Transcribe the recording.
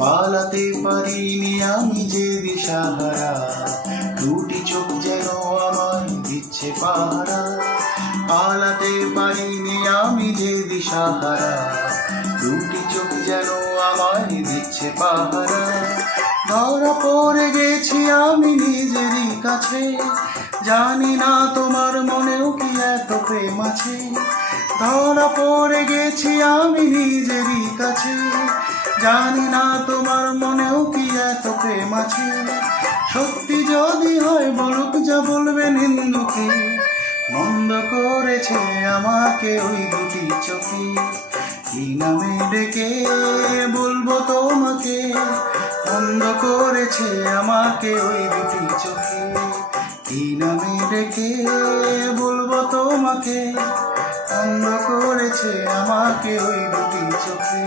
পালাতে পারিনি আমি যে দিশাহারা, দুটি চোখ যেন আমায় দিচ্ছে পাহারা। পালাতে পারিনি আমি যে দিশাহারা, দুটি চোখ যেন আমায় দিচ্ছে পাহারা। ধরা পড়ে গেছি আমি নিজেরই কাছে, জানি না তোমার মনেও কি এত প্রেম আছে। ধরা পড়ে গেছি আমি নিজেরই কাছে, জানি না তোমার মনেও কি এত প্রেম আছে। সত্যি যদি হয় বলুক যা বলবে নিন্দুকে, মন্দ করেছে আমাকে ওই দুটি চোখে। কি নামে ডেকে বলবো তোমাকে, মন্দ করেছে আমাকে ওই দুটি চোখে। কি নামে ডেকে বলবো তোমাকে, মন্দ করেছে আমাকে ওই দুটি চোখে।